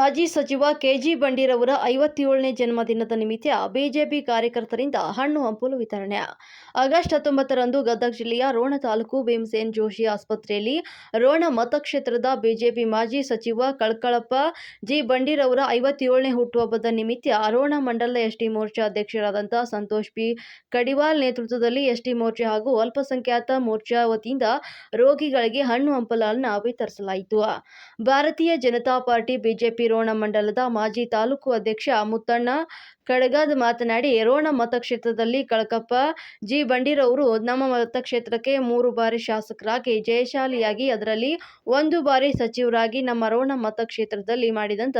ಮಾಜಿ ಸಚಿವ ಕೆಜಿ ಬಂಡೀರವರ ಐವತ್ತೇಳನೇ ಜನ್ಮದಿನದ ನಿಮಿತ್ತ ಬಿಜೆಪಿ ಕಾರ್ಯಕರ್ತರಿಂದ ಹಣ್ಣು ಹಂಪಲು ವಿತರಣೆ. ಆಗಸ್ಟ್ ಹತ್ತೊಂಬತ್ತರಂದು ಗದಗ ಜಿಲ್ಲೆಯ ರೋಣ ತಾಲೂಕು ಭೀಮಸೇನ್ ಜೋಶಿ ಆಸ್ಪತ್ರೆಯಲ್ಲಿ ರೋಣ ಮತಕ್ಷೇತ್ರದ ಬಿಜೆಪಿ ಮಾಜಿ ಸಚಿವ ಕಳ್ಕಳಪ್ಪ, ಜಿ ಬಂಡೀರವರ ಐವತ್ತೇಳನೇ ಹುಟ್ಟುಹಬ್ಬದ ನಿಮಿತ್ತ ರೋಣ ಮಂಡಲ ಎಸ್ಟಿ ಮೋರ್ಚಾ ಅಧ್ಯಕ್ಷರಾದಂಥ ಸಂತೋಷ್ ಪಿ. ಕಡಿವಾಲ್ ನೇತೃತ್ವದಲ್ಲಿ ಎಸ್ಟಿ ಮೋರ್ಚಾ ಹಾಗೂ ಅಲ್ಪಸಂಖ್ಯಾತ ಮೋರ್ಚಾ ವತಿಯಿಂದ ರೋಗಿಗಳಿಗೆ ಹಣ್ಣು ಹಂಪಲನ್ನು ವಿತರಿಸಲಾಯಿತು. ಭಾರತೀಯ ಜನತಾ ಪಾರ್ಟಿ ಬಿಜೆಪಿ ರೋಣ ಮಂಡಲದ ಮಾಜಿ ತಾಲೂಕು ಅಧ್ಯಕ್ಷ ಮುತ್ತಣ್ಣ ಕಡಗದ್ ಮಾತನಾಡಿ ರೋಣ ಮತಕ್ಷೇತ್ರದಲ್ಲಿ ಕಳಕಪ್ಪ ಜಿ. ಬಂಡೀರವರು ನಮ್ಮ ಮತಕ್ಷೇತ್ರಕ್ಕೆ ಮೂರು ಬಾರಿ ಶಾಸಕರಾಗಿ, ಜಯಶಾಲಿಯಾಗಿ, ಅದರಲ್ಲಿ ಒಂದು ಬಾರಿ ಸಚಿವರಾಗಿ ನಮ್ಮ ರೋಣ ಮತಕ್ಷೇತ್ರದಲ್ಲಿ ಮಾಡಿದಂಥ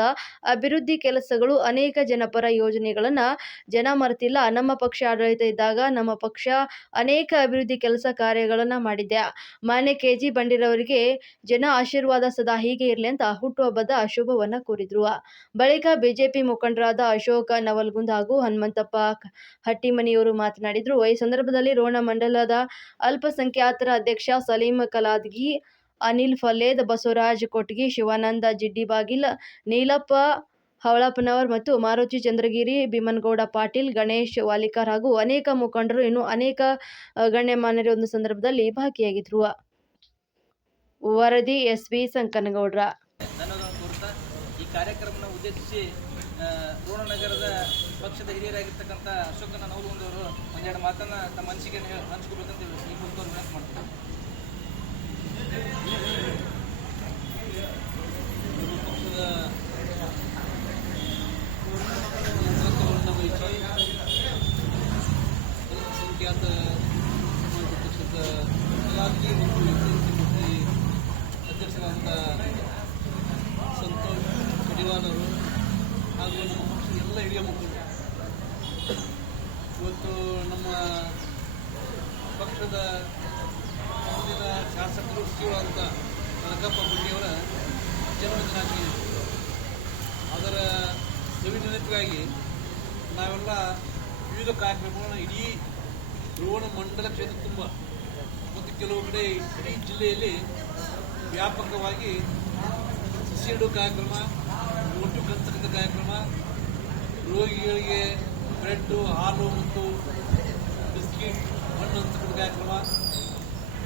ಅಭಿವೃದ್ಧಿ ಕೆಲಸಗಳು ಅನೇಕ ಜನಪರ ಯೋಜನೆಗಳನ್ನು ಜನ ಮರೆತಿಲ್ಲ. ನಮ್ಮ ಪಕ್ಷ ಆಡಳಿತ ಇದ್ದಾಗ ನಮ್ಮ ಪಕ್ಷ ಅನೇಕ ಅಭಿವೃದ್ಧಿ ಕೆಲಸ ಕಾರ್ಯಗಳನ್ನು ಮಾಡಿದೆ. ಮಾನ್ಯ ಕೆ. ಜಿ. ಬಂಡೀರವರಿಗೆ ಜನ ಆಶೀರ್ವಾದ ಸದಾ ಹೀಗೆ ಇರಲಿ ಅಂತ ಹುಟ್ಟುಹಬ್ಬದ ಶುಭವನ್ನು ಕೋರಿದ್ರು. ಬಳಿಕ ಬಿಜೆಪಿ ಮುಖಂಡರಾದ ಅಶೋಕ ನವಲ್ಗುಂದ್ ಹಾಗೂ ಹನುಮಂತಪ್ಪ ಹಟ್ಟಿಮನಿಯವರು ಮಾತನಾಡಿದರು. ಈ ಸಂದರ್ಭದಲ್ಲಿ ರೋಣ ಮಂಡಲದ ಅಲ್ಪಸಂಖ್ಯಾತರ ಅಧ್ಯಕ್ಷ ಸಲೀಂ ಕಲಾದ್ಗಿ, ಅನಿಲ್ ಫಲೇದ್ ಬಸವರಾಜ್ ಕೊಟ್ಗಿ, ಶಿವಾನಂದ ಜಿಡ್ಡಿಬಾಗಿಲ್ ನೀಲಪ್ಪ ಹವಳಪ್ಪನವರ್ ಮತ್ತು ಮಾರುತಿ ಚಂದ್ರಗಿರಿ ಭೀಮನ್ಗೌಡ ಪಾಟೀಲ್, ಗಣೇಶ್ ವಾಲಿಕಾರ್ ಹಾಗೂ ಅನೇಕ ಮುಖಂಡರು ಇನ್ನು ಅನೇಕ ಗಣ್ಯಮಾನ್ಯರ ಒಂದು ಸಂದರ್ಭದಲ್ಲಿ ಭಾಗಿಯಾಗಿದ್ರು. ವರದಿ ಎಸ್ ಬಿ ಸಂಕನಗೌಡ್ರ ಈ ಕಾರ್ಯಕ್ರಮನ ಉದ್ದೇಶಿಸಿ ಹಿರಿಯರಾಗಿರ್ತಕ್ಕಂಥ ಅಶೋಕನ ನವಲಗುಂದವರು ಒಂದೆರಡು ಮಾತನ್ನ ತಮ್ಮ ಮನಸ್ಸಿಗೆ ಹಂಚ್ಕೋಬೇಕಂತ ಈ ಮೂಲಕ ವಿನಂತಿ ಮಾಡ್ತಾರೆ. ಪಕ್ಷದ ನೇತೃತ್ವವನ್ನು ವಹಿಸಿ ಅಲ್ಪಸಂಖ್ಯಾತ ಸಮಾಜ ಪಕ್ಷದ ಕಲಾಕಿ ಮತ್ತು ಎಸ್ಎನ್ಸಿ ಅಧ್ಯಕ್ಷರಾದಂಥ ಸಂತೋಷ್ ಕಡಿವಾಲ್ ಅವರು ಹಾಗೂ ನಮ್ಮ ಪಕ್ಷದ ಎಲ್ಲ ಹಿರಿಯ ಮುಖಂಡರು ಇವತ್ತು ನಮ್ಮ ಪಕ್ಷದ ಮುಂದಿನ ಶಾಸಕರು ಸಚಿವರಾದಂಥ ಗುಂಡಿಯವರ ಜನ್ಮದಿನಾಚರಣೆ ದಿನಾಚರಣೆ ಅದರ ಸವಿನೆನಪಿಗಾಗಿ ನಾವೆಲ್ಲ ವಿವಿಧ ಕಾರ್ಯಕ್ರಮಗಳನ್ನು ಇಡೀ ರೋಣ ಮಂಡಲ ಕ್ಷೇತ್ರ ತುಂಬ, ಮತ್ತು ಕೆಲವು ಕಡೆ ಇಡೀ ಜಿಲ್ಲೆಯಲ್ಲಿ ವ್ಯಾಪಕವಾಗಿ ಸಸಿಯಿಡು ಕಾರ್ಯಕ್ರಮ, ಒಟ್ಟು ಕಲ್ತಕ್ಕಂಥ ಕಾರ್ಯಕ್ರಮ, ರೋಗಿಗಳಿಗೆ ಬ್ರೆಡ್ಡು, ಹಾಲು ಮತ್ತು ಬಿಸ್ಕಿಟ್, ಹಣ್ಣು ಅಂತಕ್ಕಂಥ ಕಾರ್ಯಕ್ರಮ,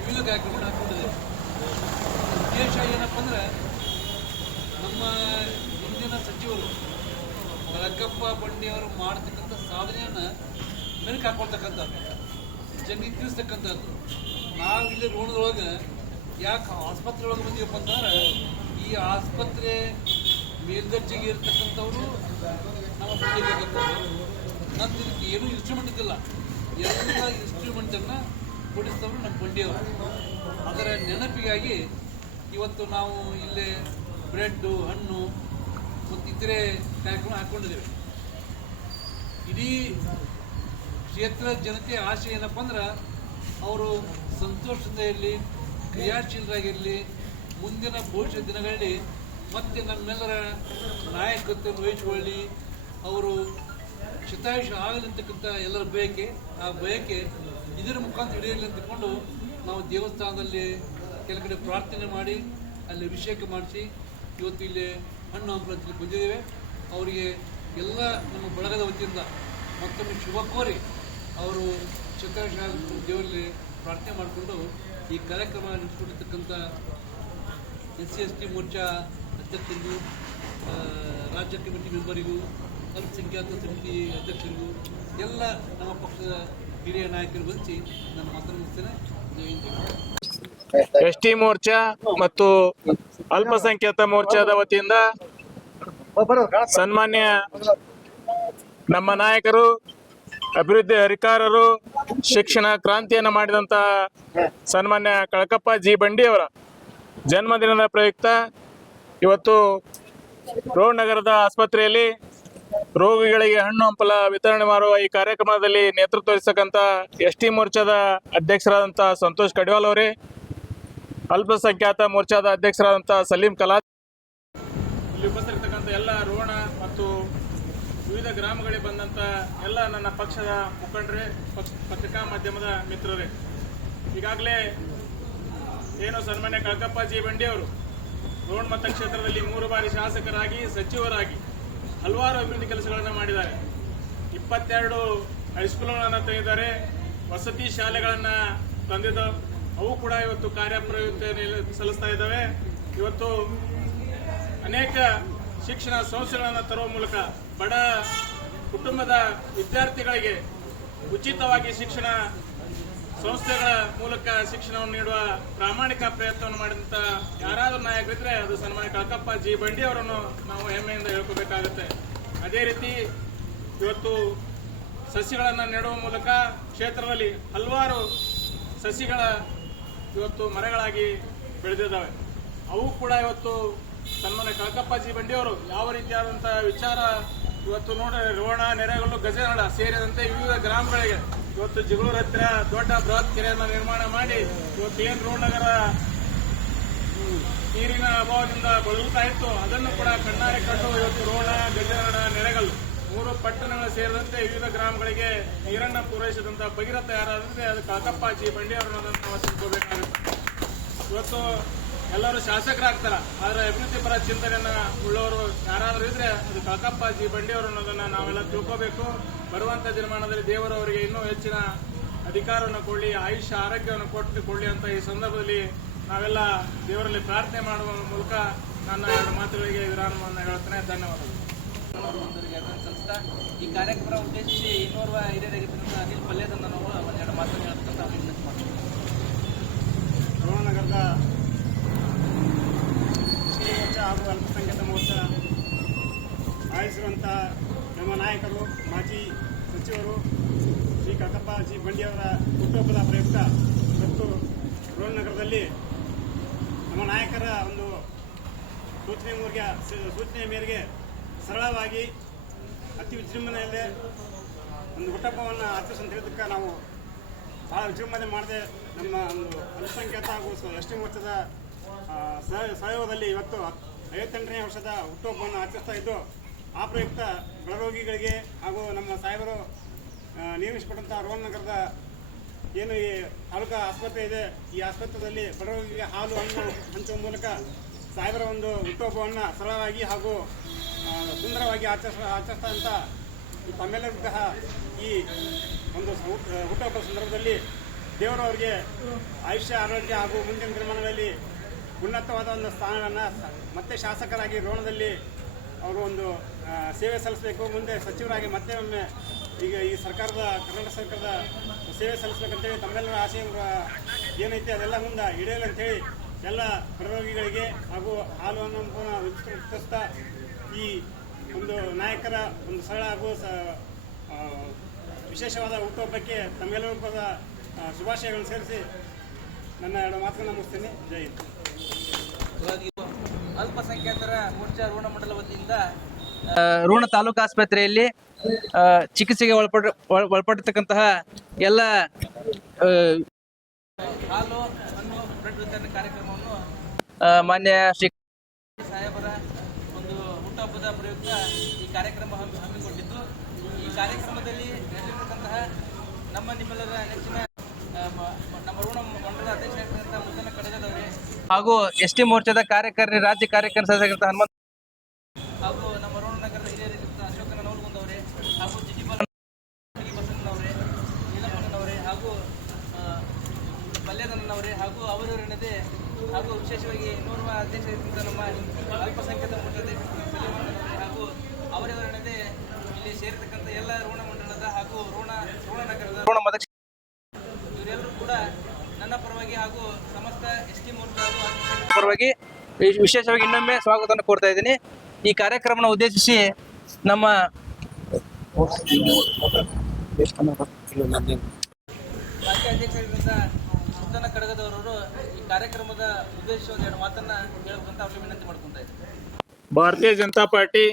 ವಿವಿಧ ಕಾರ್ಯಕ್ರಮ ಹಾಕೊಂಡಿದ್ದೇವೆ ಉದ್ದೇಶ ಏನಪ್ಪ ಅಂದ್ರೆ ನಮ್ಮ ಹಿಂದಿನ ಸಚಿವರು ಬೆಳಕಪ್ಪ ಬಂಡಿಯವರು ಮಾಡ್ತಕ್ಕಂಥ ಸಾಧನೆಯನ್ನು ಮೆರುಕು ಹಾಕೊಳ್ತಕ್ಕಂಥದ್ದು, ಜನರಿಗೆ ತಿಳಿಸ್ತಕ್ಕಂಥದ್ದು. ನಾವು ಇಲ್ಲಿ ರೋಣದೊಳಗೆ ಯಾಕೆ ಆಸ್ಪತ್ರೆ ಒಳಗೆ ಬಂದೀವಪ್ಪ ಅಂತಂದ್ರೆ, ಈ ಆಸ್ಪತ್ರೆ ಮೇಲ್ದರ್ಜೆಗೆ ಇರ್ತಕ್ಕಂಥವ್ರು ನಮ್ಮ ಬಂದಿರ್ತಕ್ಕಂಥವ್ರು ನಂದು ಇದಕ್ಕೆ ಏನೂ ಇನ್ಸ್ಟ್ರೂಮೆಂಟ್ ಇದ್ದಿಲ್ಲ. ಎಲ್ಲ ಇನ್ಸ್ಟ್ರೂಮೆಂಟನ್ನು ಕೊಡಿಸಿದವರು ನಮ್ಮ ಬಂಡಿಯವರು. ಅದರ ನೆನಪಿಗಾಗಿ ಇವತ್ತು ನಾವು ಇಲ್ಲೇ ಬ್ರೆಡ್ಡು, ಹಣ್ಣು ಮತ್ತು ಇತರೆ ಕಾರ್ಯಕ್ರಮ ಹಾಕ್ಕೊಂಡಿದ್ದೇವೆ ಇಡೀ ಕ್ಷೇತ್ರ ಜನತೆ ಆಶೆ ಏನಪ್ಪ ಅಂದ್ರೆ, ಅವರು ಸಂತೋಷದಿಂದ ಇರಲಿ ಕ್ರಿಯಾಶೀಲರಾಗಿರಲಿ, ಮುಂದಿನ ಭವಿಷ್ಯ ದಿನಗಳಲ್ಲಿ ಮತ್ತೆ ನಮ್ಮೆಲ್ಲರ ನಾಯಕತ್ವವನ್ನು ವಹಿಸಿಕೊಳ್ಳಿ. ಅವರು ಶತಾಯುಷ ಆಗಲಿ ಅಂತಕ್ಕಂಥ ಎಲ್ಲರ ಬಯಕೆ, ಆ ಬಯಕೆ ಇದರ ಮುಖಾಂತರ ಹಿಡಿಯಲಿ ಅಂತಕೊಂಡು ನಾವು ದೇವಸ್ಥಾನದಲ್ಲಿ ಕೆಲ ಕಡೆ ಪ್ರಾರ್ಥನೆ ಮಾಡಿ, ಅಲ್ಲಿ ಅಭಿಷೇಕ ಮಾಡಿಸಿ, ಇವತ್ತು ಇಲ್ಲಿ ಹಣ್ಣು ಹಂಪಲದಲ್ಲಿ ಬಂದಿದ್ದೇವೆ ಅವರಿಗೆ ಎಲ್ಲ ನಮ್ಮ ಬಳಗದ ವತಿಯಿಂದ ಮತ್ತೊಮ್ಮೆ ಶುಭ ಕೋರಿ ಅವರು ಆಗಲಿ ದೇವರಲ್ಲಿ ಪ್ರಾರ್ಥನೆ ಮಾಡಿಕೊಂಡು ಈ ಕಾರ್ಯಕ್ರಮ ನಡೆಸಿಕೊಂಡಿರ್ತಕ್ಕಂಥ S C S T Morcha ಅಧ್ಯಕ್ಷರಿಗೂ ರಾಜ್ಯ ಕಮಿಟಿ ಮೆಂಬರಿಗೂ, ಅಲ್ಪಸಂಖ್ಯಾತ ಸಮಿತಿ ಅಧ್ಯಕ್ಷರಿಗೂ, ಎಲ್ಲ ನಮ್ಮ ಪಕ್ಷದ ಹಿರಿಯ ನಾಯಕರು ಬಂದು ನಾನು ಮಾತನ್ನು ಜೈ. ಎಸ್ ಟಿ ಮೋರ್ಚಾ ಮತ್ತು ಅಲ್ಪಸಂಖ್ಯಾತ ಮೋರ್ಚಾದ ವತಿಯಿಂದ ಸನ್ಮಾನ್ಯ ನಮ್ಮ ನಾಯಕರು, ಅಭಿವೃದ್ಧಿ ಅಧಿಕಾರರು, ಶಿಕ್ಷಣ ಕ್ರಾಂತಿಯನ್ನು ಮಾಡಿದಂತ ಸನ್ಮಾನ್ಯ ಕಳಕಪ್ಪ ಜಿ ಬಂಡಿ ಅವರ ಜನ್ಮದಿನದ ಪ್ರಯುಕ್ತ ಇವತ್ತು ರೋಡ್ ನಗರದ ಆಸ್ಪತ್ರೆಯಲ್ಲಿ ರೋಗಿಗಳಿಗೆ ಹಣ್ಣು ಹಂಪಲ ವಿತರಣೆ ಮಾಡುವ ಈ ಕಾರ್ಯಕ್ರಮದಲ್ಲಿ ನೇತೃತ್ವ ವಹಿಸತಕ್ಕಂಥ ಎಸ್ ಟಿ ಮೋರ್ಚಾದ ಅಧ್ಯಕ್ಷರಾದಂಥ ಸಂತೋಷ್ ಕಡಿವಾಲ್ ಅವರೇ ಅಲ್ಪಸಂಖ್ಯಾತ ಮೋರ್ಚಾದ ಅಧ್ಯಕ್ಷರಾದಂಥ ಸಲೀಂ ಕಲಾ ಇಲ್ಲಿ ಬಂದಿರತಕ್ಕಂಥ ಎಲ್ಲ ರೋಣ ಮತ್ತು ವಿವಿಧ ಗ್ರಾಮಗಳಿಗೆ ಬಂದಂಥ ಎಲ್ಲ ನನ್ನ ಪಕ್ಷದ ಮುಖಂಡರೇ ಪತ್ರಿಕಾ ಮಾಧ್ಯಮದ ಮಿತ್ರರೇ. ಈಗಾಗಲೇ ಏನು ಸನ್ಮಾನ್ಯ ಕಳಕಪ್ಪ ಜಿ ಬಂಡಿ ಅವರು ರೋಣ ಮತಕ್ಷೇತ್ರದಲ್ಲಿ ಮೂರು ಬಾರಿ ಶಾಸಕರಾಗಿ, ಸಚಿವರಾಗಿ ಹಲವಾರು ಅಭಿವೃದ್ಧಿ ಕೆಲಸಗಳನ್ನು ಮಾಡಿದ್ದಾರೆ. ಇಪ್ಪತ್ತೆರಡು ಹೈಸ್ಕೂಲ್ಗಳನ್ನು ತಂದಿದ್ದಾರೆ ವಸತಿ ಶಾಲೆಗಳನ್ನು ತಂದಿದ್ದ ಅವು ಕೂಡ ಇವತ್ತು ಕಾರ್ಯಪ್ರಯುಕ್ತ ಸಲ್ಲಿಸ್ತಾ ಇದ್ದಾವೆ. ಇವತ್ತು ಅನೇಕ ಶಿಕ್ಷಣ ಸಂಸ್ಥೆಗಳನ್ನು ತರುವ ಮೂಲಕ ಬಡ ಕುಟುಂಬದ ವಿದ್ಯಾರ್ಥಿಗಳಿಗೆ ಉಚಿತವಾಗಿ ಶಿಕ್ಷಣ ಸಂಸ್ಥೆಗಳ ಮೂಲಕ ಶಿಕ್ಷಣವನ್ನು ನೀಡುವ ಪ್ರಾಮಾಣಿಕ ಪ್ರಯತ್ನವನ್ನು ಮಾಡಿದಂತ ಯಾರಾದರೂ ನಾಯಕರಿದ್ರೆ ಅದು ಸನ್ಮಾನ್ಯ ಕಳಕಪ್ಪ ಜಿ ಬಂಡಿ ಅವರನ್ನು ನಾವು ಹೆಮ್ಮೆಯಿಂದ ಹೇಳ್ಕೋಬೇಕಾಗುತ್ತೆ. ಅದೇ ರೀತಿ ಇವತ್ತು ಸಸಿಗಳನ್ನು ನೆಡುವ ಮೂಲಕ ಕ್ಷೇತ್ರದಲ್ಲಿ ಹಲವಾರು ಸಸಿಗಳ ಇವತ್ತು ಮರಗಳಾಗಿ ಬೆಳೆದಿದ್ದಾವೆ. ಅವು ಕೂಡ ಇವತ್ತು ಸನ್ಮಾನ್ಯ ಕಳಕಪ್ಪಾಜಿ ಬಂಡಿಯವರು ಯಾವ ರೀತಿಯಾದಂತಹ ವಿಚಾರ ಇವತ್ತು ನೋಡಿ ರೋಣ ನೆರೆಗಳು ಗಜನಡ ಸೇರಿದಂತೆ ವಿವಿಧ ಗ್ರಾಮಗಳಿಗೆ ಇವತ್ತು ಜಿಗಳೂರು ಹತ್ತಿರ ದೊಡ್ಡ ಬೃಹತ್ ಕೆರೆಯನ್ನು ನಿರ್ಮಾಣ ಮಾಡಿ ಇವತ್ತು ಏನ್ ರೋಡ್ ನಗರ ನೀರಿನ ಅಭಾವದಿಂದ ಬಳಲುತ್ತಾ ಇತ್ತು, ಅದನ್ನು ಕೂಡ ಕಣ್ಣಾರೆ ಕಂಡು ಇವತ್ತು ರೋಣ ಗಜನಡ ನೆರೆಗಲ್ಲು ಮೂರು ಪಟ್ಟಣಗಳು ಸೇರಿದಂತೆ ವಿವಿಧ ಗ್ರಾಮಗಳಿಗೆ ನೀರನ್ನು ಪೂರೈಸಿದಂತಹ ಭಗೀರಥ ಯಾರಾದ್ರೆ ಅದು ಕಾಕಪ್ಪಾಜಿ ಬಂಡಿ ಅವರನ್ನು ನಾವು ತಿಳ್ಕೋಬೇಕಾಗುತ್ತೆ ಇವತ್ತು ಎಲ್ಲರೂ ಶಾಸಕರಾಗ್ತಾರ, ಆದರೆ ಅಭಿವೃದ್ಧಿ ಪರ ಚಿಂತನೆಯನ್ನ ಉಳ್ಳವರು ಯಾರಾದರೂ ಇದ್ರೆ ಅದು ಕಾಕಪ್ಪಾಜಿ ಬಂಡಿಯವರು ಅನ್ನೋದನ್ನ ನಾವೆಲ್ಲ ತಿಳ್ಕೋಬೇಕು. ಬರುವಂತ ದಿನಮಾನದಲ್ಲಿ ದೇವರು ಅವರಿಗೆ ಇನ್ನೂ ಹೆಚ್ಚಿನ ಅಧಿಕಾರವನ್ನು ಕೊಡಲಿ, ಆಯುಷ್ಯ, ಆರೋಗ್ಯವನ್ನು ಕೊಟ್ಟು ಕೊಡಲಿ ಅಂತ ಈ ಸಂದರ್ಭದಲ್ಲಿ ನಾವೆಲ್ಲ ದೇವರಲ್ಲಿ ಪ್ರಾರ್ಥನೆ ಮಾಡುವ ಮೂಲಕ ನನ್ನ ಮಾತುಗಳಿಗೆ ವಿರಾಮವನ್ನು ಹೇಳ್ತೇನೆ. ಧನ್ಯವಾದಗಳು. ಸಲ್ಲಿಸ್ತಾ ಈ ಕಾರ್ಯಕ್ರಮ ಉದ್ದೇಶಿಸಿ ಇನ್ನೋರ್ವ ಹಿರಿಯರಾಗಿರ್ತಕ್ಕಂಥ ಅನಿಲ್ ಪಲ್ಯದನ್ನ ನಾವು ಒಂದೆರಡು ಮಾತನ್ನು ಹೇಳ್ತಕ್ಕಂಥ ವಿನಂತಿ ಮಾಡ್ತೀವಿ. ಹಾಗೂ ಅಲ್ಪಸಂಖ್ಯಾತ ನಮ್ಮ ನಾಯಕರು, ಮಾಜಿ ಸಚಿವರು ಶ್ರೀ ಕಕ್ಕಪ್ಪ ಜಿ ಬಂಡಿಯವರ ಹುಟ್ಟುಹಬ್ಬದ ಪ್ರಯುಕ್ತ ಮತ್ತು ರೋಣನಗರದಲ್ಲಿ ನಮ್ಮ ನಾಯಕರ ಒಂದು ಸೂಚನೆ ಮೇರೆಗೆ ಸೂಚನೆಯ ಮೇರೆಗೆ ಸರಳವಾಗಿ ಅತಿ ವಿಜೃಂಭಣೆಯಲ್ಲೇ ಒಂದು ಹುಟ್ಟಹಬ್ಬವನ್ನು ಆಚರಿಸಂತ ಹೇಳಿದ್ದಕ್ಕೆ ನಾವು ಭಾಳ ವಿಜೃಂಭಣೆ ಮಾಡದೆ ನಮ್ಮ ಒಂದು ಅಲ್ಪಸಂಖ್ಯಾತ ಹಾಗೂ ಎಸ್ ಟಿ ಮೋರ್ಚಾದ ಸಹಯೋಗದಲ್ಲಿ ಇವತ್ತು ಐವತ್ತೆಂಟನೇ ವರ್ಷದ ಹುಟ್ಟುಹಬ್ಬವನ್ನು ಆಚರಿಸ್ತಾ ಇದ್ದು, ಆ ಪ್ರಯುಕ್ತ ಬಡರೋಗಿಗಳಿಗೆ ಹಾಗೂ ನಮ್ಮ ಸಾಹೇಬರು ನೇಮಿಸಿಕೊಟ್ಟಂಥ ರೋಹನ್ ನಗರದ ಏನು ಈ ತಾಲೂಕಾ ಆಸ್ಪತ್ರೆ ಇದೆ, ಈ ಆಸ್ಪತ್ರೆಯಲ್ಲಿ ಬಡರೋಗಿಗೆ ಹಾಲು, ಹಣ್ಣು ಹಂಚುವ ಮೂಲಕ ಸಾಹೇಬರ ಒಂದು ಹುಟ್ಟುಹಬ್ಬವನ್ನು ಸರಳವಾಗಿ ಹಾಗೂ ಸುಂದರವಾಗಿ ಆಚರಿಸ ಆಚರಿಸ್ತಾ ಅಂತ ಈ ತಮ್ಮೆಲ್ಲರೂ ಸಹ ಈ ಒಂದು ಹುಟ್- ಹುಟ್ಟುಹಬ್ಬದ ಸಂದರ್ಭದಲ್ಲಿ ದೇವರು ಅವರಿಗೆ ಆಯುಷ್ಯ, ಆರೋಗ್ಯ ಹಾಗೂ ಮುಂದಿನ ದಿನಮಾನಗಳಲ್ಲಿ ಉನ್ನತವಾದ ಒಂದು ಸ್ಥಾನವನ್ನು ಮತ್ತೆ ಶಾಸಕರಾಗಿ ರೋಣದಲ್ಲಿ ಅವರು ಒಂದು ಸೇವೆ ಸಲ್ಲಿಸಬೇಕು. ಮುಂದೆ ಸಚಿವರಾಗಿ ಮತ್ತೆ ಒಮ್ಮೆ ಈಗ ಈ ಸರ್ಕಾರದ, ಕರ್ನಾಟಕ ಸರ್ಕಾರದ ಸೇವೆ ಸಲ್ಲಿಸಬೇಕಂತೇಳಿ ತಮ್ಮೆಲ್ಲರ ಆಸೆ ಏನೈತೆ ಅದೆಲ್ಲ ಮುಂದೆ ಈಡೇರಲಿ ಅಂತೇಳಿ ಎಲ್ಲ ಪ್ರರೋಗಿಗಳಿಗೆ ಹಾಗೂ ಹಾಲು ಹಣ್ಣನ್ನು ವಿತರಿಸ್ತಾ ಈ ಒಂದು ನಾಯಕರ ಒಂದು ಸರಳ ಹಾಗೂ ವಿಶೇಷವಾದ ಹುಟ್ಟುಹಬ್ಬಕ್ಕೆ ತಮ್ಮೆಲ್ಲರೂ ಕೂಡ ಶುಭಾಶಯಗಳನ್ನು ಸೇರಿಸಿ ನನ್ನ ಎರಡು ಮಾತುಗಳನ್ನು ಮುಗಿಸ್ತೀನಿ. ಜೈ ಅಲ್ಪಸಂಖ್ಯಾತರ ಮೋರ್ಚಾ ಋಣ ಮಂಡಲ ವತಿಯಿಂದ ಋಣ ತಾಲೂಕು ಆಸ್ಪತ್ರೆಯಲ್ಲಿ ಚಿಕಿತ್ಸೆಗೆ ಒಳಪಡ ಒಳಪಟ್ಟಿರ್ತಕ್ಕಂತಹ ಎಲ್ಲ ಹಾಲು, ಹಣ್ಣು ಬ್ಲಡ್ ವಿತರಣೆ ಕಾರ್ಯಕ್ರಮವನ್ನು ಮಾನ್ಯ ಶ್ರೀ ಸಾಹೇಬರ ಒಂದು ಹುಟ್ಟುಹಬ್ಬದ ಪ್ರಯುಕ್ತ ಈ ಕಾರ್ಯಕ್ರಮ ಹಮ್ಮಿ- ಹಮ್ಮಿಕೊಂಡಿದ್ದು. ಈ ಕಾರ್ಯಕ್ರಮದಲ್ಲಿ ನೆರೆದಿರ್ತಕ್ಕಂತಹ ನಮ್ಮ ನಿಮ್ಮೆಲ್ಲರ ನೆಚ್ಚಿನ ನಮ್ಮ ಋಣ ಮಂಡಲ ಅಧ್ಯಕ್ಷರಾಗಿರ್ತಕ್ಕಂಥ ಮುದ್ದನ ಕಡಗದವರೇ ಹಾಗೂ ಎಸ್ ಟಿ ಮೋರ್ಚಾದ ಕಾರ್ಯಕಾರಿಣಿ ರಾಜ್ಯ ಕಾರ್ಯಕಾರಿ ಸದಸ್ಯ ಹನುಮಂತ ಹಾಗೂ ನಮ್ಮ ರೋಣ ನಗರದ ಹಿರಿಯರಾಗಿದ್ದ ಅಶೋಕನ ನವಲಗುಂದವರೇ ಹಾಗೂ ಜಿಜಿಬಲ್ ಬಸವಣ್ಣನವರೇ ನೀಲಮ್ಮನವರೇ ಹಾಗೂ ಮಲ್ಯದಣ್ಣನವರೇ ಹಾಗೂ ಅವರವರನ್ನದೇ ಹಾಗೂ ವಿಶೇಷವಾಗಿ ನೂರ್ವ ಅಧ್ಯಕ್ಷರಾಗಿದ್ದ ನಮ್ಮ ಅಲ್ಪಸಂಖ್ಯಾತ ಮೋರ್ಚಾದ ಸಲೀಮಣ್ಣನವರೇ ಹಾಗೂ ಅವರವರನ್ನದೇ ಇಲ್ಲಿ ಸೇರಿರ್ತಕ್ಕಂಥ ಎಲ್ಲ ಋಣ ಮಂಡಳದ ಹಾಗೂ ಋಣ ಋಣ ನಗರದ ಋಣ ಮತ ಇವರೆಲ್ಲರೂ ಕೂಡ ನನ್ನ ಪರವಾಗಿ ಹಾಗೂ ಸಮಸ್ತ ಎಸ್ ಟಿ ಮೋರ್ಚಾ ಹಾಗೂ ಅಲ್ಪಸಂಖ್ಯಾತರ ಪರವಾಗಿ ವಿಶ್- ವಿಶೇಷವಾಗಿ ಇನ್ನೊಮ್ಮೆ ಸ್ವಾಗತವನ್ನು ಕೋರ್ತಾ ಇದ್ದೀನಿ. ಈ ಕಾರ್ಯಕ್ರಮನ ಉದ್ದೇಶಿಸಿ ನಮ್ಮ ರಾಜ್ಯ ಅಧ್ಯಕ್ಷರಾಗಿದ್ದ ಸುಲ್ತಾನ ಕಡಗದವರವರು ಈ ಕಾರ್ಯಕ್ರಮದ ಉದ್ದೇಶ ಒಂದೆರಡು ಮಾತನ್ನ ಹೇಳಬೇಕಂತ ಅವ್ರಿಗೆ ವಿನಂತಿ ಮಾಡ್ಕೊಂತ ಇದ್ದೀನಿ ಭಾರತೀಯ ಜನತಾ ಪಾರ್ಟಿ